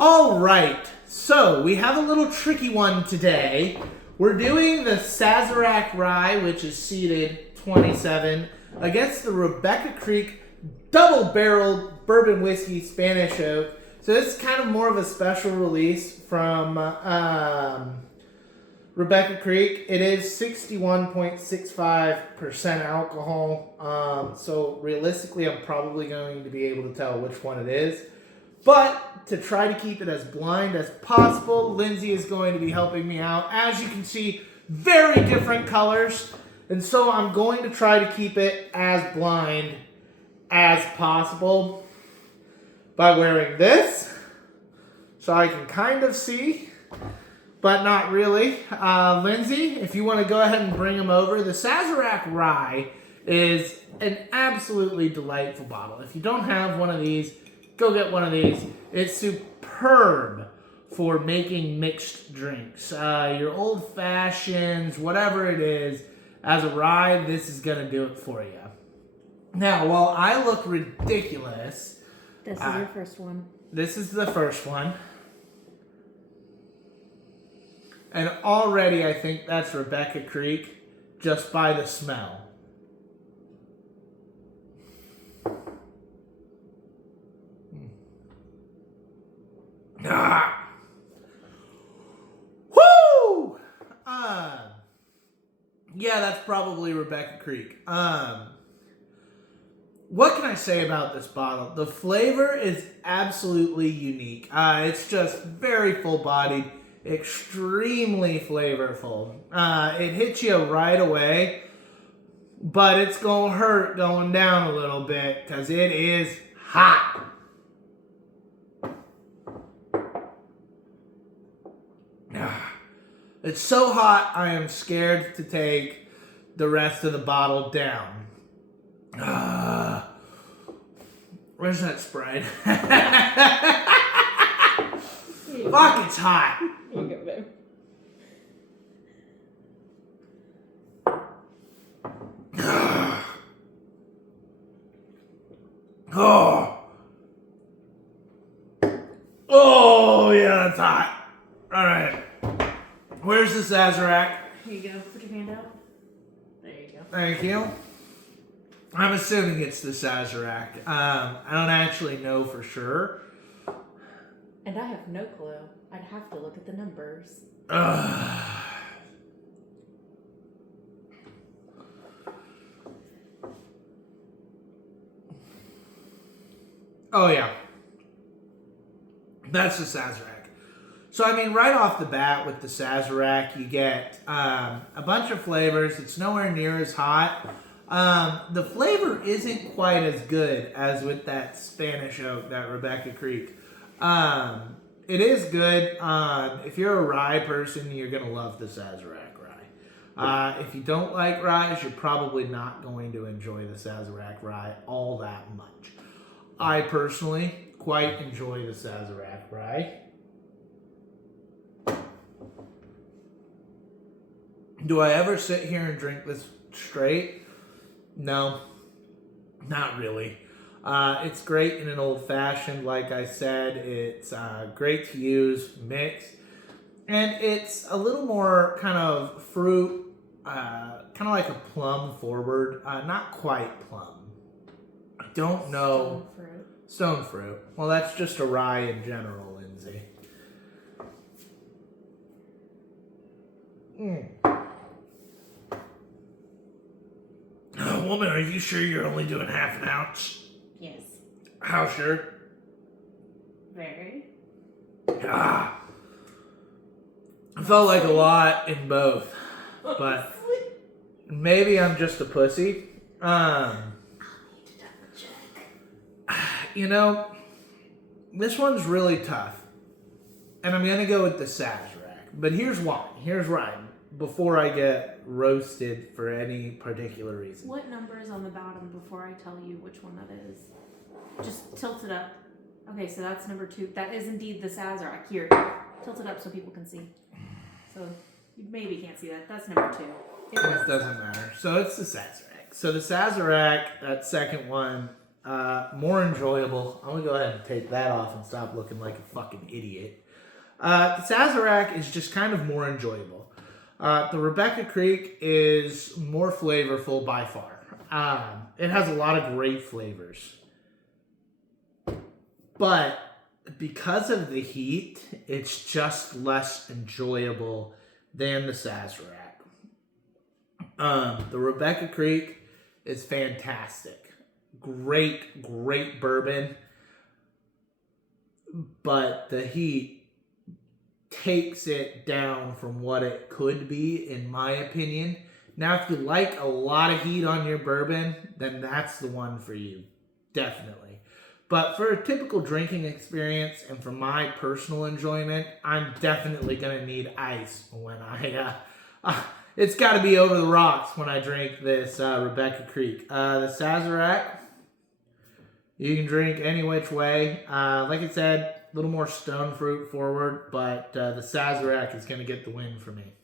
All right, so we have a little tricky one today. We're doing the Sazerac Rye, which is seeded 27, against the Rebecca Creek double-barreled bourbon whiskey Spanish oak. So this is kind of more of a special release from Rebecca Creek. It is 61.65% alcohol. So realistically, I'm probably going to be able to tell which one it is. But to try to keep it as blind as possible, Lindsay is going to be helping me out. As you can see, very different colors. And so I'm going to try to keep it as blind as possible by wearing this. So I can kind of see, but not really. Lindsay, if you want to go ahead and bring them over. The Sazerac Rye is an absolutely delightful bottle. If you don't have one of these, go get one of these. It's superb for making mixed drinks. Your old fashions, whatever it is, as a rye, this is going to do it for you. Now, while I look ridiculous... This is your first one. This is the first one. And already I think that's Rebecca Creek just by the smell. Ah. Woo! Yeah, that's probably Rebecca Creek. What can I say about this bottle? The flavor is absolutely unique. It's just very full-bodied, extremely flavorful. It hits you right away, but it's gonna hurt going down a little bit because it is hot. It's so hot, I am scared to take the rest of the bottle down. Where's that Sprite? Fuck, it's hot. Okay, babe. Oh, yeah, that's hot. All right. Where's the Sazerac? Here you go. Put your hand out. There you go. Thank you. I'm assuming it's the Sazerac. I don't actually know for sure. And I have no clue. I'd have to look at the numbers. Oh, yeah. That's the Sazerac. So, I mean, right off the bat with the Sazerac, you get a bunch of flavors. It's nowhere near as hot. The flavor isn't quite as good as with that Spanish oak, that Rebecca Creek. It is good. If you're a rye person, you're going to love the Sazerac Rye. If you don't like ryes, you're probably not going to enjoy the Sazerac Rye all that much. I personally quite enjoy the Sazerac Rye. Do I ever sit here and drink this straight? No, not really. It's great in an old-fashioned, like I said. It's great to use, mixed. And it's a little more kind of fruit, kind of like a plum forward. Not quite plum. I don't know. Stone fruit. Stone fruit. Well, that's just a rye in general, Lindsay. Woman, are you sure you're only doing half an ounce? Yes. How sure? Very. I felt like a lot in both, but maybe I'm just a pussy. I'll need to double check. You know, this one's really tough, and I'm gonna go with the Sazerac. But here's why. Here's why. Before I get roasted for any particular reason. What number is on the bottom before I tell you which one that is? Just tilt it up. Okay, so that's number 2. That is indeed the Sazerac. Here, tilt it up so people can see. So you maybe can't see that. That's number 2. It doesn't matter. So it's the Sazerac. So the Sazerac, that second one, More enjoyable. I'm gonna go ahead and take that off and stop looking like a fucking idiot. The Sazerac is just kind of more enjoyable. The Rebecca Creek is more flavorful by far. It has a lot of great flavors. But because of the heat, it's just less enjoyable than the Sazerac. The Rebecca Creek is fantastic. Great bourbon. But the heat takes it down from what it could be, in my opinion. Now, if you like a lot of heat on your bourbon, then that's the one for you. Definitely. But for a typical drinking experience and for my personal enjoyment, I'm definitely going to need ice when it's got to be over the rocks when I drink this Rebecca Creek. The Sazerac, you can drink any which way. Like I said, a little more stone fruit forward, but the Sazerac is going to get the win for me.